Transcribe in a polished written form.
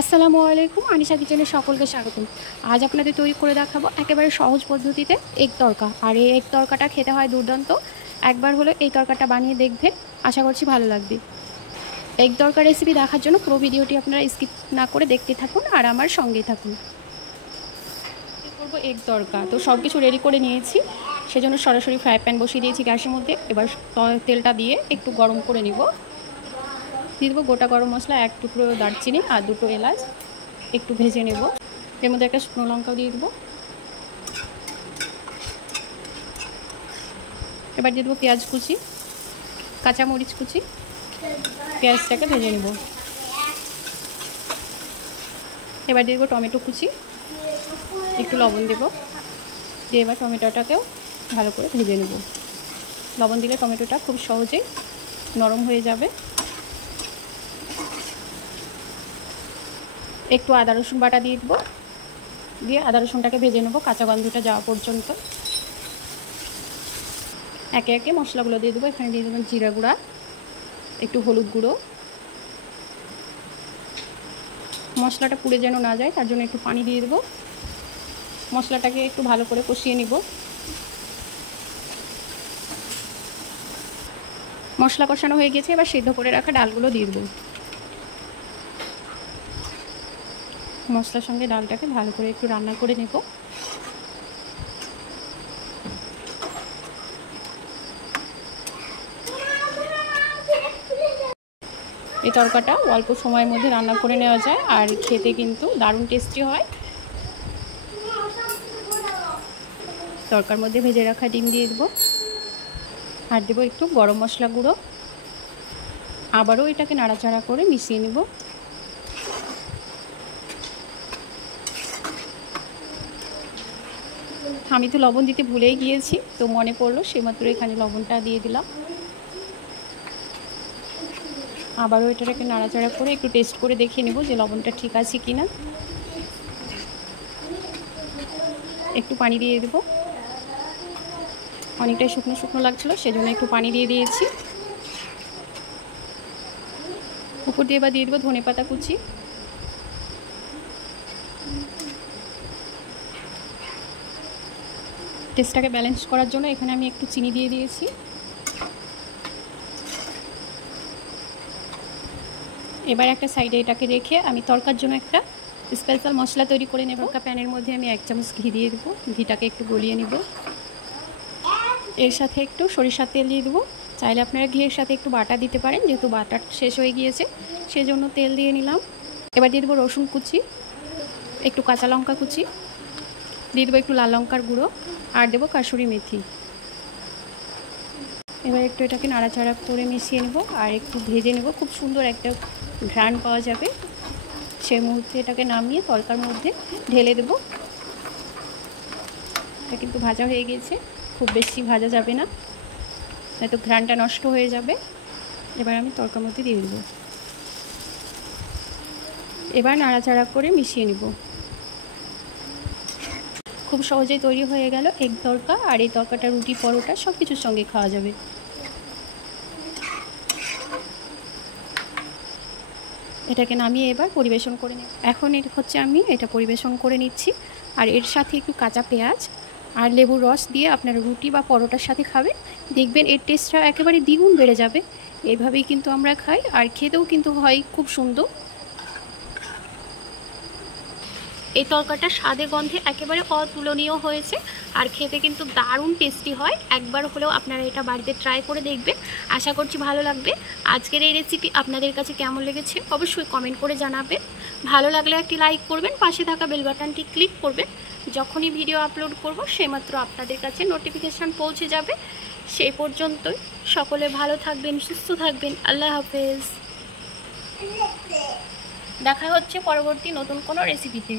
আসসালামু আলাইকুম, আনিশা কিচেনে সকলকে স্বাগতম। আজ আপনাদের তৈরি করে দেখাবো একেবারে সহজ পদ্ধতিতে এগ তড়কা। আর এই এগ তড়কাটা খেতে হয় দুর্দান্ত। একবার হলো এই তড়কাটা বানিয়ে দেখবেন, আশা করছি ভালো লাগবে। এগ তড়কা রেসিপি দেখার জন্য পুরো ভিডিওটি আপনারা স্কিপ না করে দেখতে থাকুন আর আমার সঙ্গেই থাকুন। করবো এগ তড়কা, তো সব কিছু রেডি করে নিয়েছি, সেজন্য সরাসরি ফ্রাই প্যান বসিয়ে দিয়েছি গ্যাসের মধ্যে। এবার তেলটা দিয়ে একটু গরম করে নিব। দিয়ে দেবো গোটা গরম মশলা, এক টুকরো দারচিনি আর দুটো এলাচ, একটু ভেজে নেব। এর মধ্যে একটা শুকনো লঙ্কাও দিয়ে দেবো। এবার দিয়ে দেবো পেঁয়াজ কুচি, কাঁচামরিচ কুচি। পেঁয়াজটাকে ভেজে নেব। এবার দিয়ে দেবো টমেটো কুচি, একটু লবণ দেবো। দিয়ে এবার টমেটোটাকেও ভালো করে ভেজে নেব। লবণ দিলে টমেটোটা খুব সহজেই নরম হয়ে যাবে। একটু আদা রসুন বাটা দিয়ে দেবো, দিয়ে আদা রসুনটাকে ভেজে নেবো কাঁচা গন্ধটা যাওয়া পর্যন্ত। একে একে মশলাগুলো দিয়ে দেবো। এখানে দিয়ে দেবেন জিরা গুঁড়া, একটু হলুদ গুঁড়ো। মশলাটা পুড়ে যেন না যায় তার জন্য একটু পানি দিয়ে দেবো। মশলাটাকে একটু ভালো করে কষিয়ে নিব। মশলা কষানো হয়ে গেছে, এবার সিদ্ধ করে রাখা ডালগুলো দিয়ে দেবো। মশলার সঙ্গে ডালটাকে ভালো করে একটু রান্না করে নেব। এই তরকাটা অল্প সময়ের মধ্যে রান্না করে নেওয়া যায় আর খেতে কিন্তু দারুণ টেস্টি হয়। তরকার মধ্যে ভেজে রাখা ডিম দিয়ে দেবো আর দেবো একটু গরম মশলা গুঁড়ো। আবারও এটাকে নাড়াচাড়া করে মিশিয়ে নেব। আমি তো লবণ দিতে ভুলেই গিয়েছি, তো মনে পড়লো সেইমাত্র এখানে লবণটা দিয়ে দিলাম। আবারও এটাকে নাড়াচাড়া করে একটু টেস্ট করে দেখিয়ে নেব যে লবণটা ঠিক আছে কি না। একটু পানি দিয়ে দেব। অনেকটাই শুকনো শুকনো লাগছিলো, সেজন্য একটু পানি দিয়ে দিয়েছি। উপর দিয়ে এবার দিয়ে দেবো ধনে পাতা কুচি। টেস্টটাকে ব্যালেন্স করার জন্য এখানে আমি একটু চিনি দিয়ে দিয়েছি। এবার একটা সাইডে এটাকে রেখে আমি তরকার জন্য একটা স্পেশাল মশলা তৈরি করে নেব। একটা প্যানের মধ্যে আমি 1 চামচ ঘি দিয়ে দেবো। ঘিটাকে একটু গলিয়ে নেব। এর সাথে একটু সরিষার তেল দিয়ে দেবো। চাইলে আপনারা ঘিয়ের সাথে একটু বাটা দিতে পারেন, যেহেতু বাটা শেষ হয়ে গিয়েছে সেজন্য তেল দিয়ে নিলাম। এবার দিয়ে দেবো রসুন কুচি, একটু কাঁচা লঙ্কা কুচি, দিয়ে দেবো একটু লাল লঙ্কার গুঁড়ো আর দেবো কাসুরি মেথি। এবার একটু এটাকে নাড়াচাড়া করে মিশিয়ে নেব আর একটু ভেজে নেব। খুব সুন্দর একটা ঘ্রাণ পাওয়া যাবে। সেই মুহূর্তে এটাকে নামিয়ে তরকার মধ্যে ঢেলে দেব। এটা কিন্তু ভাজা হয়ে গেছে, খুব বেশি ভাজা যাবে না, নয়তো ঘ্রাণটা নষ্ট হয়ে যাবে। এবার আমি তরকার মধ্যে দিয়ে দেব। এবার নাড়াচাড়া করে মিশিয়ে নেব। খুব সহজেই তৈরি হয়ে গেল এগ তরকা। আর এই তরকাটা রুটি পরোটা সব কিছুর সঙ্গে খাওয়া যাবে। এটাকে নামিয়ে এবার পরিবেশন করে নিই। এখন এটা হচ্ছে আমি এটা পরিবেশন করে নিচ্ছি। আর এর সাথে একটু কাঁচা পেঁয়াজ আর লেবুর রস দিয়ে আপনারা রুটি বা পরোটার সাথে খাবেন, দেখবেন এর টেস্টটা একেবারে দ্বিগুণ বেড়ে যাবে। এইভাবেই কিন্তু আমরা খাই আর খেতেও কিন্তু হয় খুব সুন্দর। এই তরকাটা স্বাদে গন্ধে একেবারে অতুলনীয় হয়েছে আর খেতে কিন্তু দারুণ টেস্টি হয়। একবার হলেও আপনারা এটা বাড়িতে ট্রাই করে দেখবেন, আশা করছি ভালো লাগবে। আজকের এই রেসিপি আপনাদের কাছে কেমন লেগেছে অবশ্যই কমেন্ট করে জানাবেন। ভালো লাগলে একটি লাইক করবেন, পাশে থাকা বেল বাটনটি ক্লিক করবেন। যখনই ভিডিও আপলোড করব সেইমাত্র আপনাদের কাছে নোটিফিকেশান পৌঁছে যাবে। সেই পর্যন্তই সকলে ভালো থাকবেন, সুস্থ থাকবেন। আল্লাহ হাফেজ। দেখা হচ্ছে পরবর্তী নতুন কোনো রেসিপিতে।